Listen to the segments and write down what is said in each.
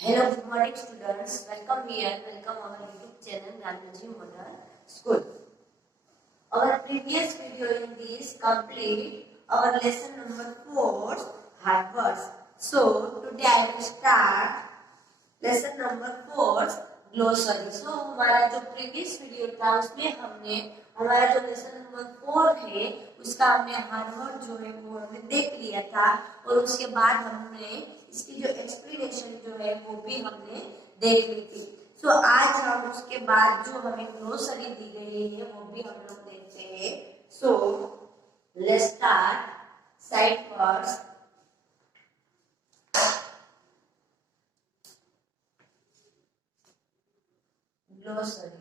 Hello, good morning students. Welcome here. Welcome our YouTube channel Ramji Modern School. Our previous video in this complete our lesson number 4 hard words. So today I will start lesson number 4 glossary. So हमारा जो previous video था उसमें हमने हमारा जो lesson number 4 है उसका हमने hard word जो है वो हमने देख लिया था और उसके बाद हमने इसकी जो explanation जो है वो भी हमने देख ली थी. So आज हम उसके बाद जो हमें glossary दी गई है वो भी हम लोग देखते हैं. So let's start sight words. Glossary.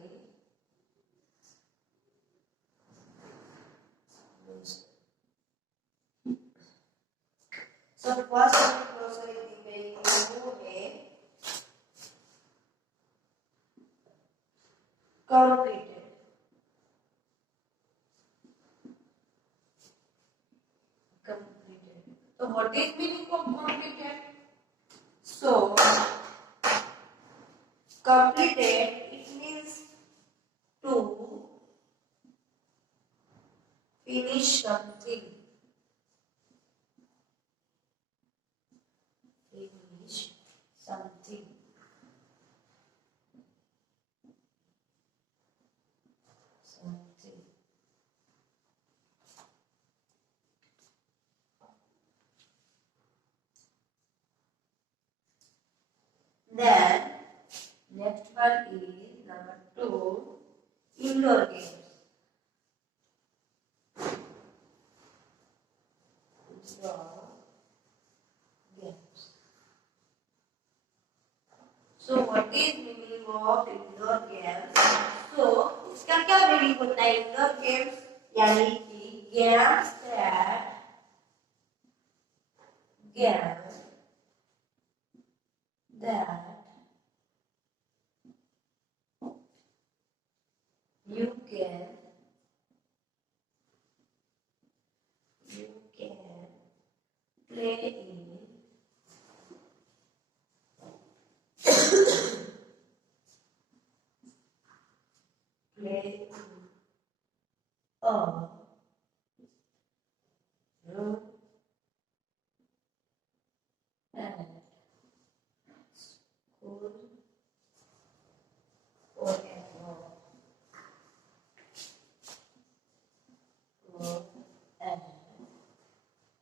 So first glossary दी गई है वो है completed. Completed. So what is meaning of completed? So completed it means to finish something. Finish something. Something. Then next one is number 2, indoor games. Indoor games. So what is meaning of indoor games? So इसका क्या मीनिंग होता है indoor games? यानी कि games that you can play in play in a room at school or at home. Or at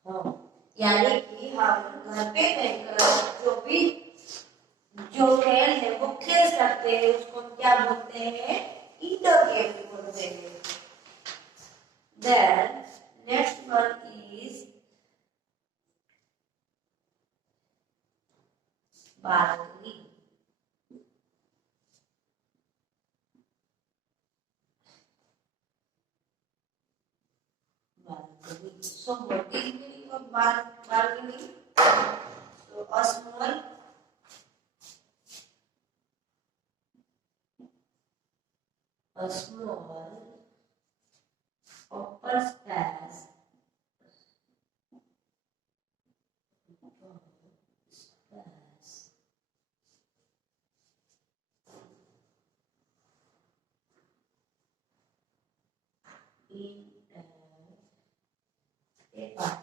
home. यानी कि हम घर पे रहकर जो खेल है वो खेल सकते हैं उसको क्या बोलते हैं इंडोर गेम बोलते हैं. Then next one is balcony. Balcony. So what is the meaning of balcony? So a small open space in a park.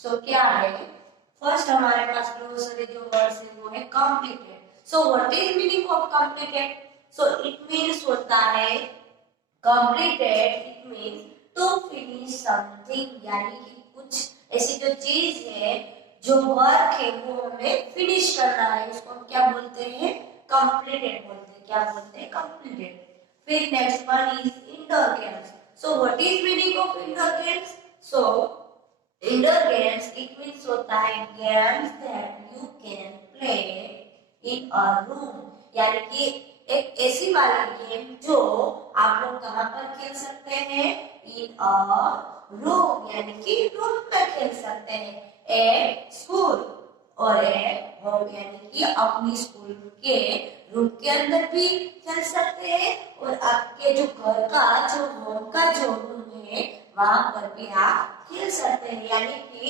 सो क्या है फर्स्ट हमारे पास ग्लोसरी जो वर्ड्स है वो है completed. So what is meaning of completed? So it means होता है completed it means to finish something यानी कि कुछ ऐसी जो चीज है जो वर्क है वो हमें फिनिश करना है, उसको हम क्या बोलते हैं, कंप्लीटेड बोलते हैं। क्या बोलते हैं, कंप्लीटेड। फिर next one is indoor games. So what is meaning of indoor games? So indoor games it means होता है games that you can play in अ रूम, यानी कि एक ऐसी वाली गेम जो आप लोग कहाँ पर खेल सकते हैं, इन अ रूम, यानी कि रूम में खेल सकते हैं। ए स्कूल और ए होम, यानी कि अपनी स्कूल के रूम के अंदर भी खेल सकते हैं और आपके जो घर का जो होम का जो रूम है वहां पर भी आप खेल सकते हैं। यानी कि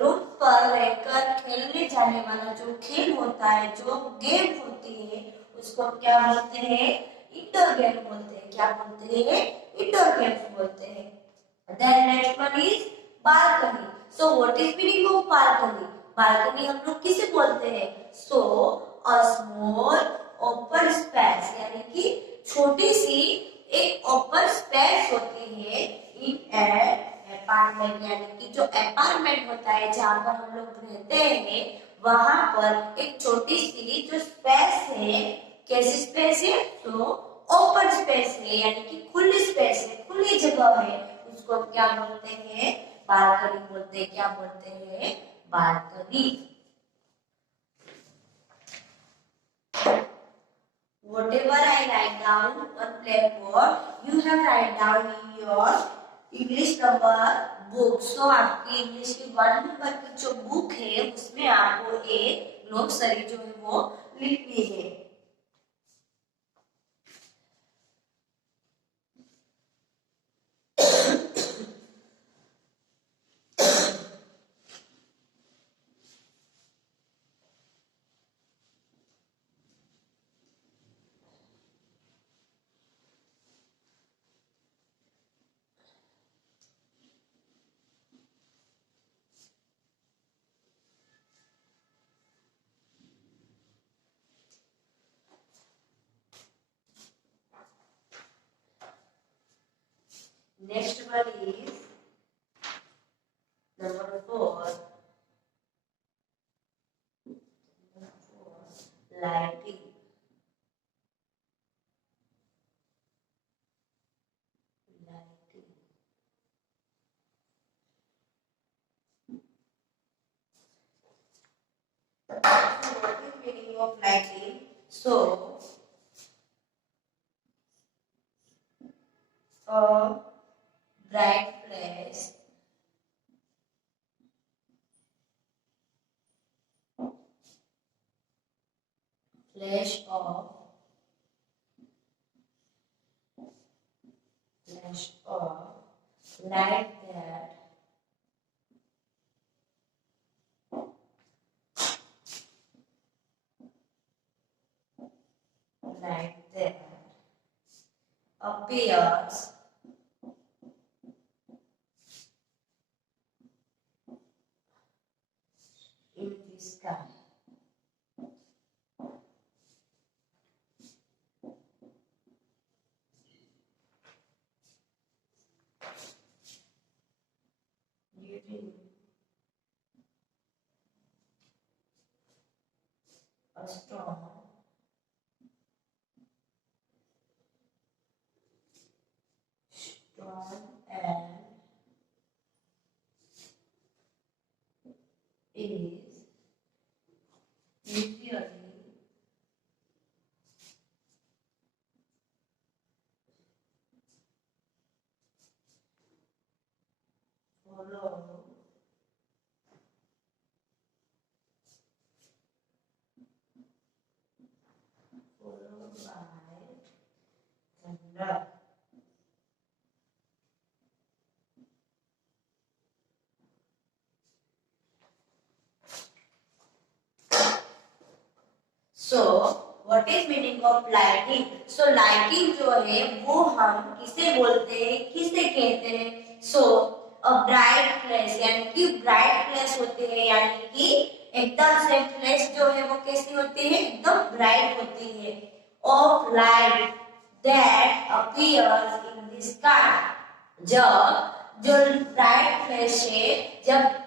रूम पर रहकर खेलने जाने वाला जो खेल होता है, जो गेम होती है, उसको हम क्या बोलते हैं, इंडोर गेम बोलते हैं। क्या बोलते हैं, इंडोर गेम्स बोलते हैं। Then next one is balcony. So what is meaning of balcony? Balcony हम लोग किसे बोलते हैं? So a small open space, यानी कि छोटी सी एक ओपन स्पेस होती है इन अपार्टमेंट, यानी कि जो अपार्टमेंट होता है जहाँ पर हम लोग रहते हैं वहां पर एक छोटी सी जो स्पेस है, कैसी स्पेस है, तो ओपन स्पेस है, यानी कि खुली स्पेस है, खुली जगह है, उसको क्या बोलते हैं, बालकनी बोलते हैं। क्या बोलते हैं, balcony. Whatever I write down on blackboard, you have write down in your English number book. So आपकी इंग्लिश की 1 नंबर की जो बुक है उसमें आपको एक ग्लोसरी जो है वो लिखनी है। Next one is number 4. Lighting. Lighting. So what is meaning of lighting? So a bright flash of light that appears in the sky. During a storm, and is usually followed by thunder. So what is meaning of lighting? So lighting जो है वो हम किसे बोलते हैं, किसे कहते हैं? So a bright flash, यानी कि ब्राइट फ्लैश होती है, यानी कि एकदम से फ्लैश जो है वो कैसी होती है, एकदम ब्राइट होती है। Of light that appears in the sky, जब जो ब्राइट फ्लैश है जब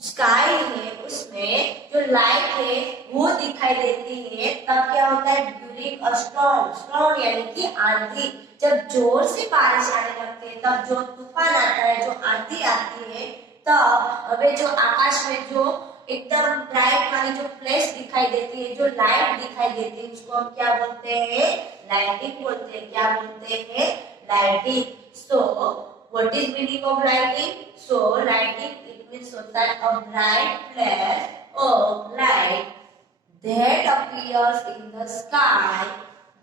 स्काई है उसमें जो लाइट है वो दिखाई देती है, तब क्या होता है, ड्यूरिंग अ स्टॉर्म, स्टॉर्म यानी कि आंधी, जब जोर से बारिश आने लगती है, तब जो तूफान आता है, जो आंधी आती है, तब हमें जो आकाश में जो एकदम ब्राइट वाली जो फ्लैश दिखाई देती है, जो लाइट दिखाई देती है, उसको हम क्या बोलते हैं, लाइटिंग बोलते हैं। क्या बोलते हैं, लाइटिंग। सो what is meaning of lighting? So lighting means होता है a bright flash of light that appears in the sky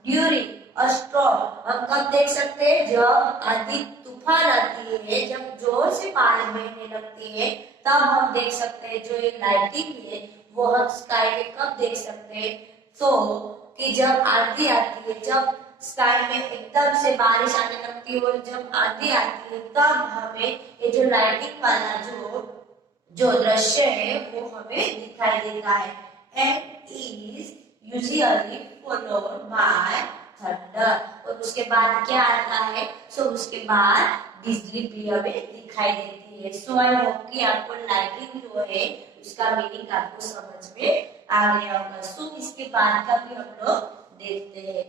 during a storm। हम कब देख सकते हैं, जब आंधी तूफान आती है, जब जोर से बारिश बहने लगती है, तब हम देख सकते हैं। जो ये लाइटिंग है वो हम स्काई में कब देख सकते हैं, तो कि जब आंधी आती है, जब स्काई में एकदम से बारिश आने लगती है और जब आंधी आती है, तब हमें ये जो लाइटिंग वाला जो दृश्य है वो हमें दिखाई देता है। And is usually followed by thunder. और उसके बाद क्या आता है, सो उसके बाद बिजली भी हमें दिखाई देती है। सो आई होप कि आपको लाइटिंग जो है उसका मीनिंग आपको समझ में आ गया होगा। सो इसके बाद का भी हम लोग देखते हैं।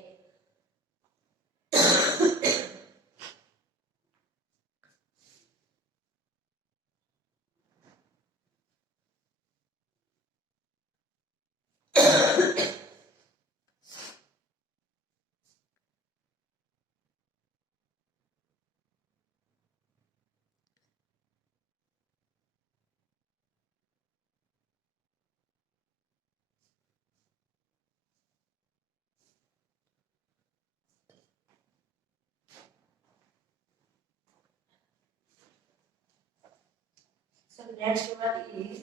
So next one is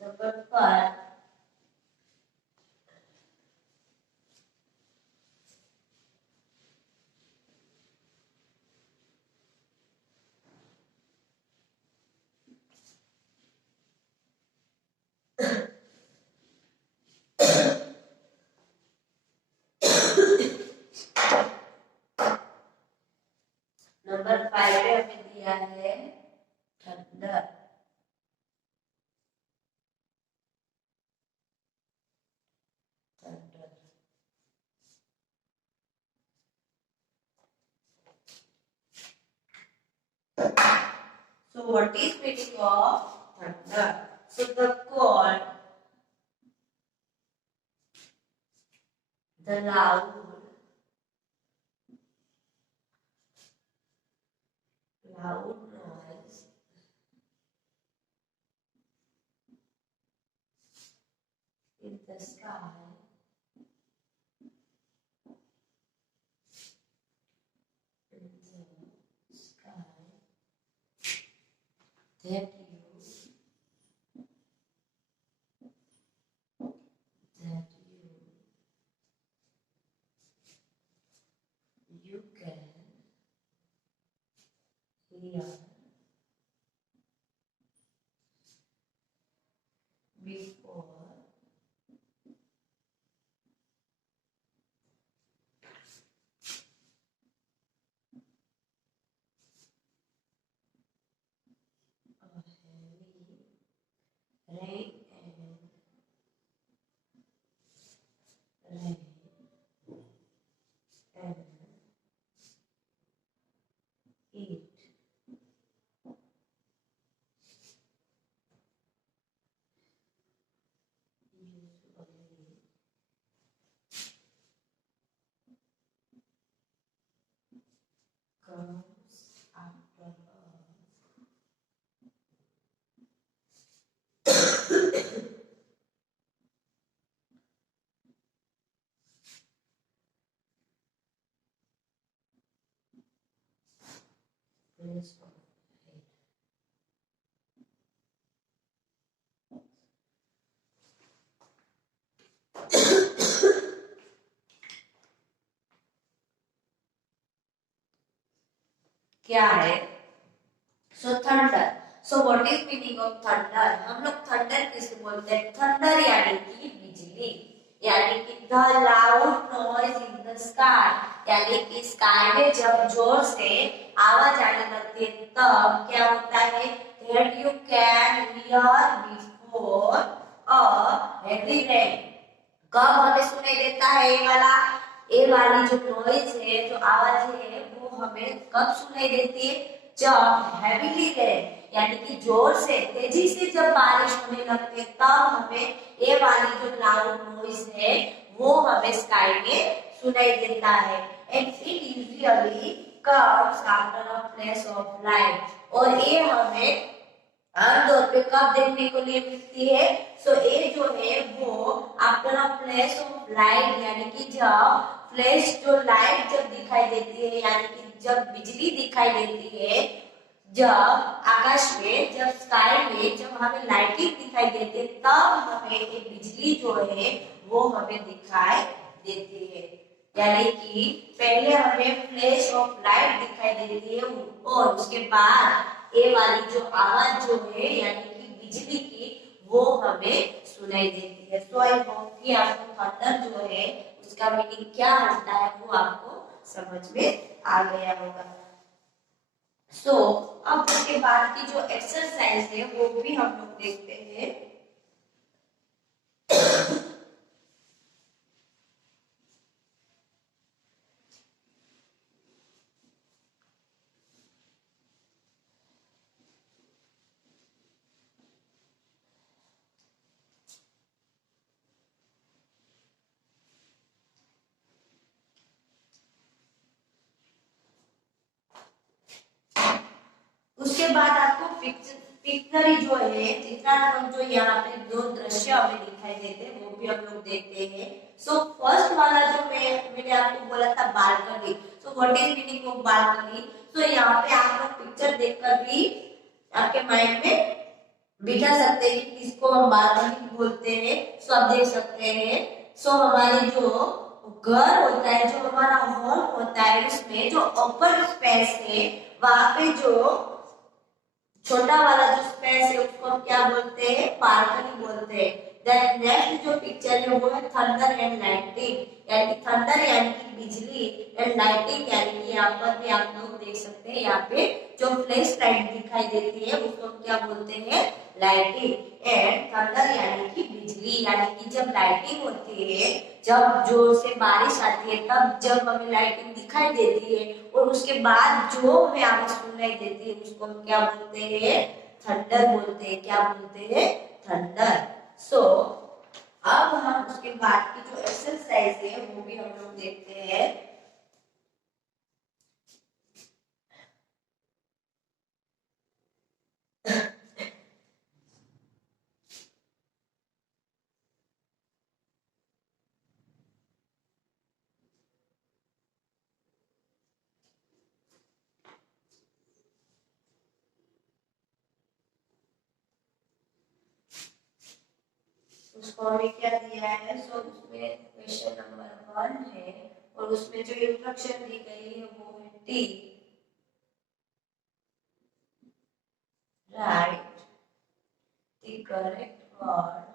number 5. नंबर 5 में हमें दिया है thunder. So what is meaning of thunder? So the call, the loud noise in the sky that you can hear before a heavy rain and it usually comes after a race of rain। क्या है, so thunder. So what is meaning of thunder? हम लोग थंडर किसे बोलते हैं? थंडर यानी कि बिजली, यानी कि the loud noise in the sky, यानी कि स्काई में जब जोर से आवाज आने लगती है, तब क्या होता है, that you can hear before a heavy rain. कब हमें सुनाई देता है ये वाली जो नॉइज है, जो आवाज है, वो हमें कब सुनाई देती है? जब हैवीली रेन यानी कि जोर से, तेजी से जब बारिश होने लगती है, तब हमें ये वाली जो लाउड नॉइज है वो हमें स्काई में सुनाई देता है। And it usually comes after a flash of light. और ये हमें आमतौर पे कब देखने को लिए मिलती है? सो ये जो है वो after a flash of light, यानी कि जब फ्लैश जो लाइट जब दिखाई देती है, यानी कि जब बिजली दिखाई देती है, जब आकाश में, जब स्काई में, जब हमें लाइटिंग दिखाई देती है, तब हमें ये बिजली जो है वो हमें दिखाई देती है। यानी कि पहले हमें फ्लैश ऑफ लाइट दिखाई देती है और उसके बाद ये वाली जो आवाज जो है यानी कि बिजली की, वो हमें सुनाई देती है। सो आई होप कि आपको थंडर जो है उसका मीनिंग क्या होता है वो आपको समझ में आ गया होगा। सो अब उसके बाद की जो एक्सरसाइज है वो भी हम लोग देखते हैं। उसके बाद आपको पिक्चरी जो है, चित्रात्मक जो यहाँ पे दो दृश्य हमें दिखाई देते हैं वो भी हम लोग देखते हैं। सो फर्स्ट वाला जो मैंने आपको बोला था balcony. So what is meaning of balcony? So यहाँ पे आप लोग पिक्चर देखकर भी आपके माइंड में बिठा सकते हैं कि किसको हम बालकनी बोलते हैं। सो आप देख सकते हैं, सो हमारे जो घर होता है, जो हमारा होम होता है, उसमें जो ओपन स्पेस है, वहां पे जो छोटा वाला जो स्पेस है उसको हम क्या बोलते हैं? बालकनी बोलते हैं। देन नेक्स्ट जो पिक्चर है वो है थंडर एंड लाइटिंग, यानी कि थंडर यानी कि बिजली एंड लाइटिंग यानी कि यहाँ पर भी आप लोग देख सकते हैं, यहाँ पे जो फ्लैश लाइट दिखाई देती है उसको हम क्या बोलते हैं? लाइटिंग। एंड थंडर यानी कि बिजली, यानी कि जब लाइटिंग होती है, जब जोर से बारिश आती है, तब जब हमें लाइटिंग दिखाई देती है और उसके बाद जो हमें आवाज सुनाई देती है उसको हम क्या बोलते हैं? थंडर बोलते हैं। क्या बोलते हैं? थंडर। सो अब हम उसके बाद की जो एक्सरसाइज है वो भी हम लोग देखते हैं। उसको हमें क्या दिया है? सो उसमें क्वेश्चन नंबर 1 है और उसमें जो इंस्ट्रक्शन दी गई है वो है tick right the correct word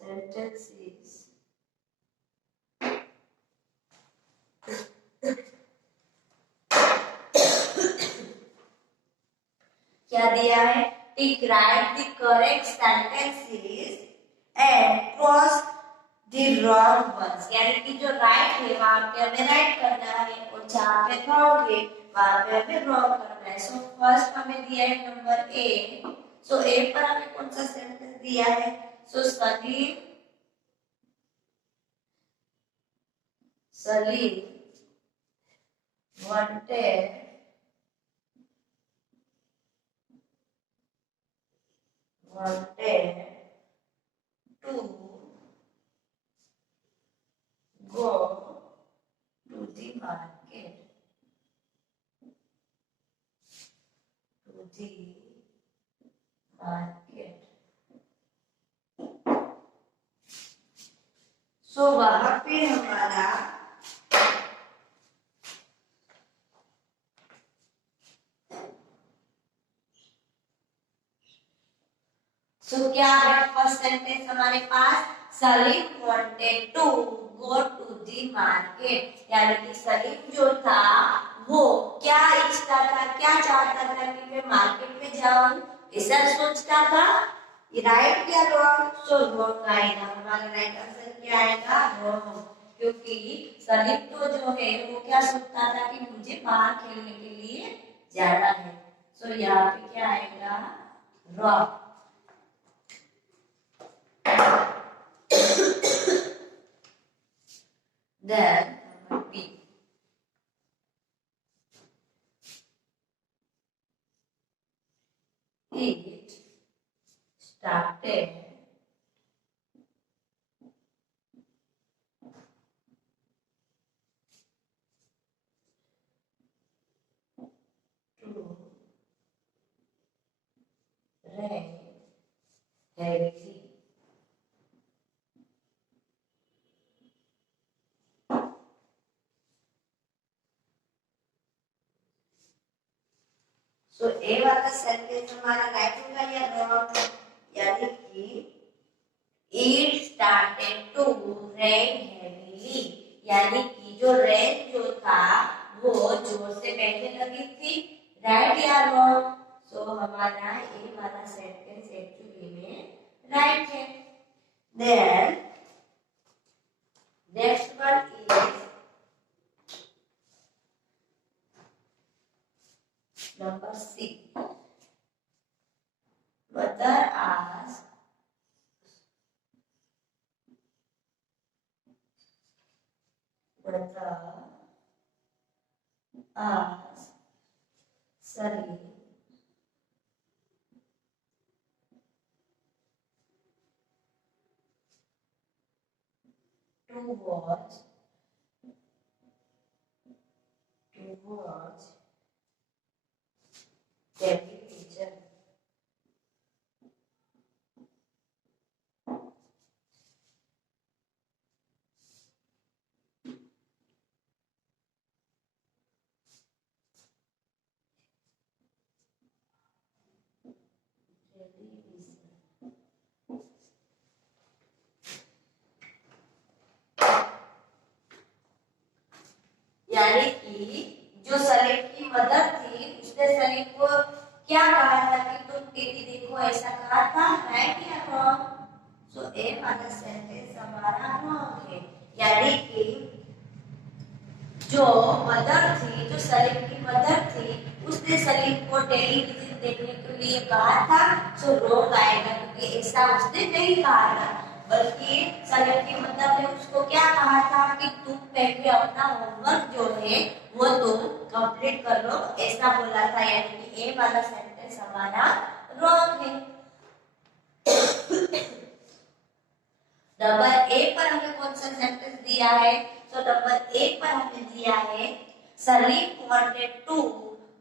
sentences क्या दिया है? Tick right the correct sentences and cross the wrong ones, यानी कि जो राइट है वहां पे हमें राइट करना है और जहां पे रॉन्ग है वहां पे हमें रॉन्ग करना है। सो फर्स्ट हमें दिया है नंबर ए। सो ए पर हमें कौन सा सेंटेंस दिया है? सो Salim wanted to go to the market, to the market. सो वहां पे हमारा सेंटेंस हमारे पास, Salim wanted to go to the market, यानी कि सलीम जो था वो क्या इच्छा था, क्या चाहता था कि मैं मार्केट में जाऊं, ऐसा सोचता था। राइट या रॉन्ग? सो रॉन्ग आएगा, हमारा राइट आंसर क्या आएगा? रॉन्ग, क्योंकि सलीम तो जो है वो क्या सोचता था कि मुझे बाहर खेलने के लिए जाना है। सो यहाँ पे क्या आएगा? Wrong. Then number B. It started to rain heavily. So A वाला सेंटेंस हमारा राइट होगा या रॉन्ग? यानी कि It started to rain heavily, यानी कि जो रेन जो था वो जोर से बहने लगी थी। राइट या रॉन्ग? सो हमारा ए वाला सेंटेंस एक्चुअली में राइट है। Then next one is number C. Mother asked Salim to watch television. यानी कि जो सलीम की मदर थी उसने सलीम को क्या कहा था कि तुम टीवी देखो, ऐसा कहा था। राइट या रॉन्ग? सो ए वाला सेंटेंस हमारा रॉन्ग है। यानी कि जो मदर थी, जो सलीम की मदर थी, उसने सलीम को टेलीविजन देखने के लिए कहा था। सो रॉन्ग आएगा, क्योंकि ऐसा उसने नहीं कहा था, बल्कि सलीम की मदर ने उसको क्या कहा था कि तुम पहले अपना होमवर्क जो है वो तुम कंप्लीट कर लो, ऐसा बोला था। यानी कि ए वाला सेंटेंस हमारा रॉन्ग है। नंबर ए पर हमें कौन सा सेंटेंस दिया है? तो नंबर ए पर हमें दिया है Salim wanted to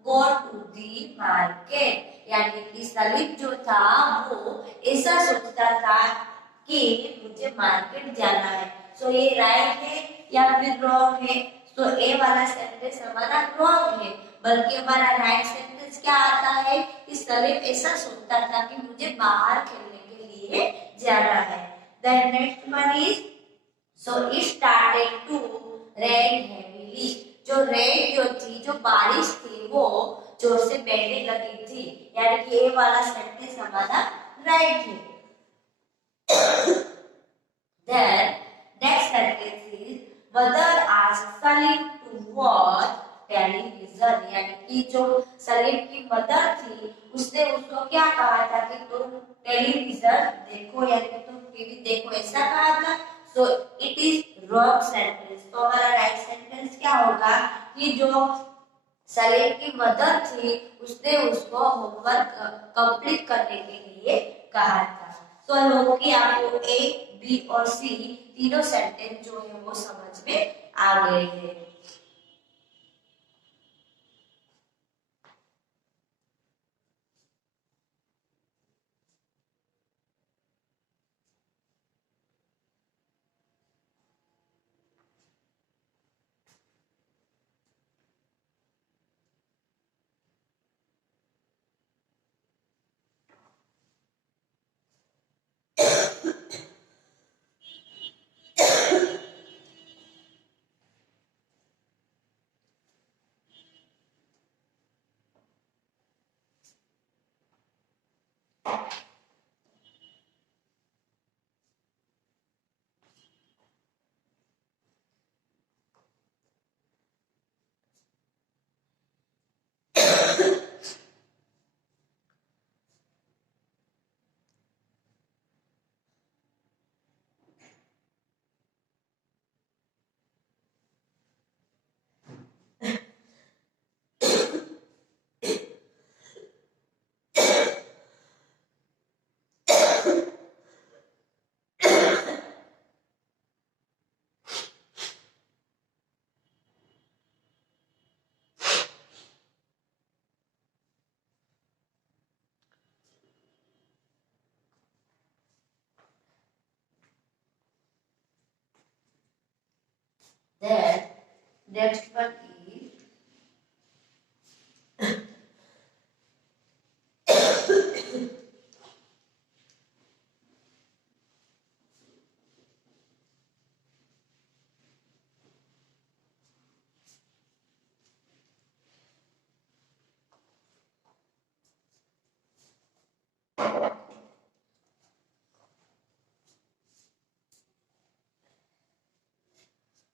go to the market, यानी कि सलीम जो था वो ऐसा सोचता था कि मुझे मार्केट जाना है। सो ये राइट है या फिर रॉन्ग है? तो ए वाला सेंटेंस हमारा रॉन्ग है, बल्कि हमारा राइट सेंटेंस क्या आता है कि सलीम ऐसा सोचता था कि मुझे बाहर खेलने के लिए जाना है। Then next one is, so it started to rain heavily. जो रेन जो थी, जो बारिश थी, वो जोर से बहने लगी थी, यानी कि ये वाला सेंटेंस हमारा राइट है। Then next sentence is, mother asked Salim to watch television, यानी कि जो सलीम की मदर थी उसने उसको क्या कहा था कि तुम टेलीविजन देखो, यानी कि तुम टीवी देखो, ऐसा कहा था। So it is wrong sentence. तो हमारा राइट सेंटेंस क्या होगा कि जो सलीम की मदर थी उसने उसको होमवर्क कंप्लीट करने के लिए कहा था। तो आई होप कि आपको ए, बी और सी तीनों सेंटेंस जो है वो समझ में आ गए हैं। Next one is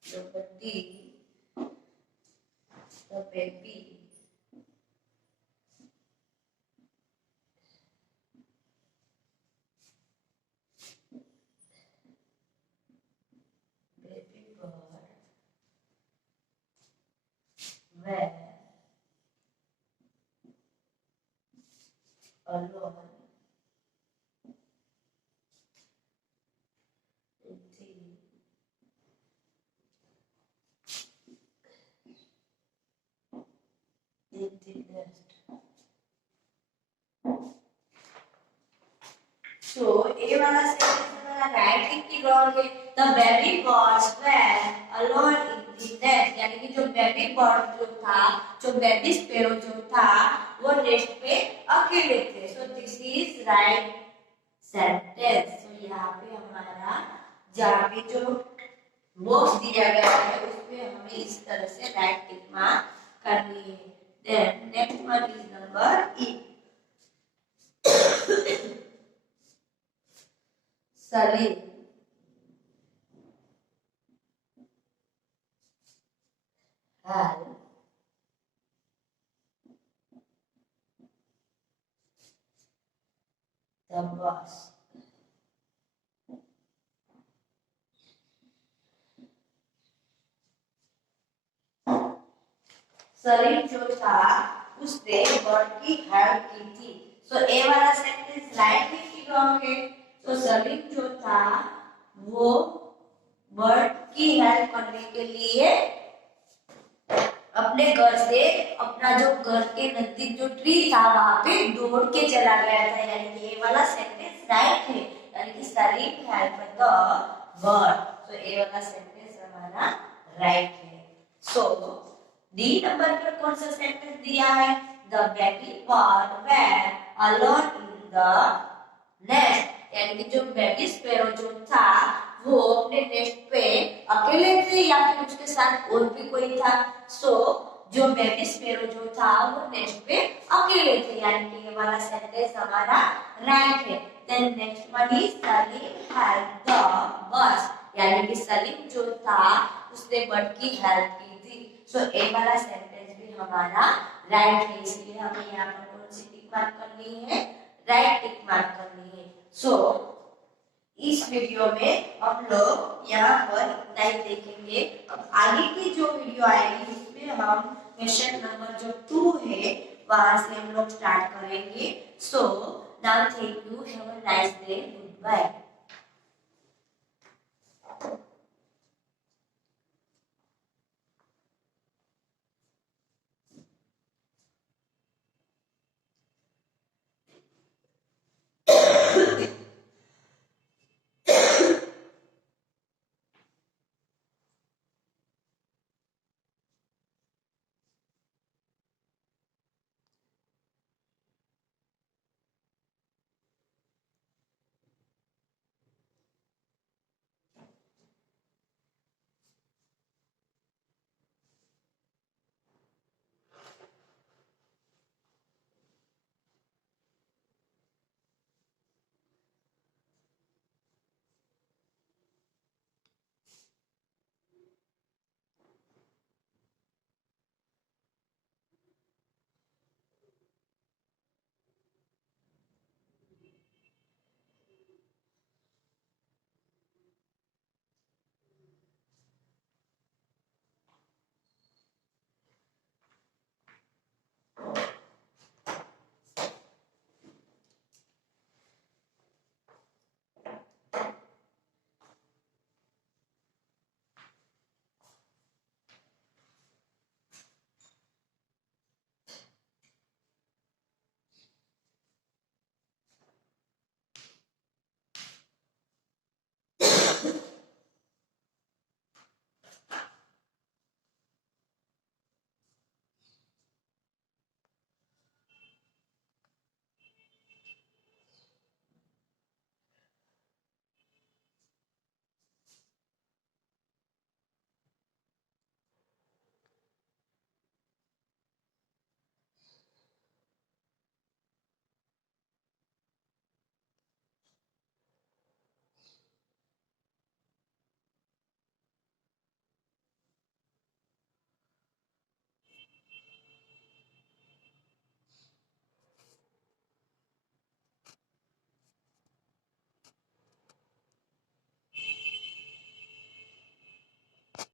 number D, the baby bird were alone in the nest. So, ये वाला सेंटेंस हमारा राइट टिक की रॉन्ग है. The baby birds were alone in the nest. यानी कि जो बेबी बर्ड जो था, जो बेबी स्पैरो जो था, वो नेस्ट पे अकेले थे. So this is right sentence. So यहाँ पे हमारा जहाँ पे जो बॉक्स दिया गया है उसपे हमें इस तरह से राइट टिक मार्क करनी है. Then next one is number E. Salim had the bus. Salim जो था उसने बर्ड की हेल्प की थी. सो ए वाला सेंटेंस राइट है कि रॉन्ग है? तो सलीम जो था वो बर्ड की हेल्प करने के लिए अपने घर से अपना जो घर के नजदीक जो ट्री था वहां पे दौड़ के चला गया था. यानी कि ए वाला सेंटेंस राइट है. यानी कि सलीम हेल्प द बर्ड. तो ए वाला सेंटेंस हमारा राइट है. सो डी नंबर पर कौन सा सेंटेंस दिया है? The baby bird were alone in the nest. यानी कि जो बेबी स्पैरो जो था वो अपने नेस्ट पे अकेले थे या फिर उसके साथ और भी कोई था. सो जो बेबी स्पैरो जो था वो नेस्ट पे अकेले थे. यानी कि ये वाला सेंटेंस हमारा राइट है. Then next one is Salim help the birds. यानी कि सलीम जो था उसने बर्ड की हेल्प की थी. सो ए वाला सेंटेंस भी हमारा राइट है. इसलिए हमें यहाँ पर कौन सी टिक मार्क करनी है? राइट टिक मार्क करनी है. सो इस वीडियो में हम लोग यहाँ पर इतना ही देखेंगे. अब आगे की जो वीडियो आएगी उसमें हम क्वेश्चन नंबर जो 2 है वहां से हम लोग स्टार्ट करेंगे. So now thank you. Have a nice day. Good bye.